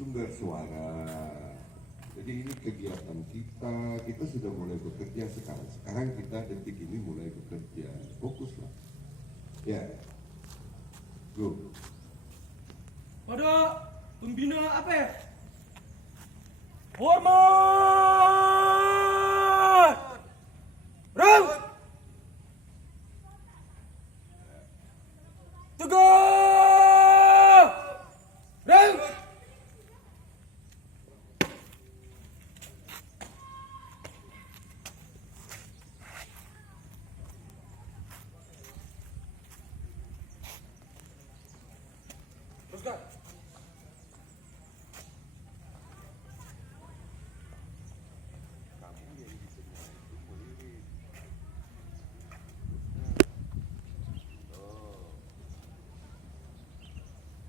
sumber suara. Jadi ini kegiatan kita sudah mulai bekerja sekarang. Sekarang kita detik ini mulai bekerja. Fokuslah. Ya. Go. Pada pembina APF. Hormat! Rem! Tegak! Rem! Teruskan.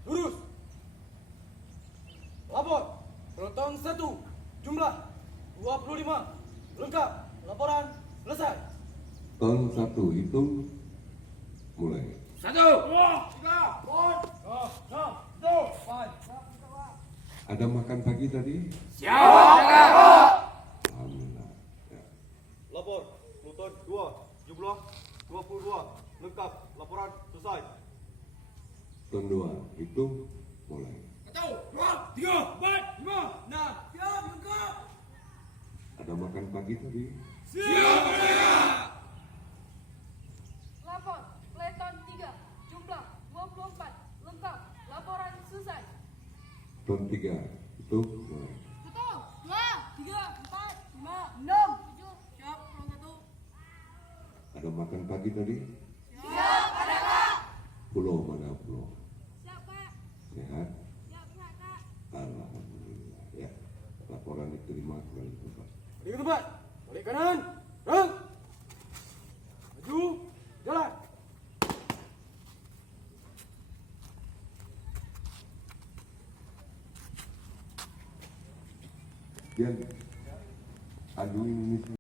Lurus. Lapor. Peloton 1. Jumlah 25. Lengkap. Laporan selesai. Ton 1 hitung mulai. 1, 2, 3, 4, 5, 6, 7, 8. Ada makan pagi tadi? Siap. Alhamdulillah. Ya. Lapor, Pluton 2, jumlah 22, lengkap, laporan selesai. Ton 2 hitung mulai. 1, 2, 3, 4, 5, 6. Siap, lengkap. Ada makan pagi tadi? Siap. Lapor, Pleton 3, jumlah 24, lengkap, laporan selesai. Ton 3 hitung mulai. 1, 2, 3, 4, 5, 6, 7, siap, Pelon 1. Ada makan pagi tadi? Siap, ada Kak. Pulau mana pulau? Siap, Pak. Sehat? Siap, Kak. Alhamdulillah. Ya. Laporan diterima kembali ke tempat. Balik ke tempat. Balik kanan. Rem. Maju. Jalan. Sekian. Aduin ini.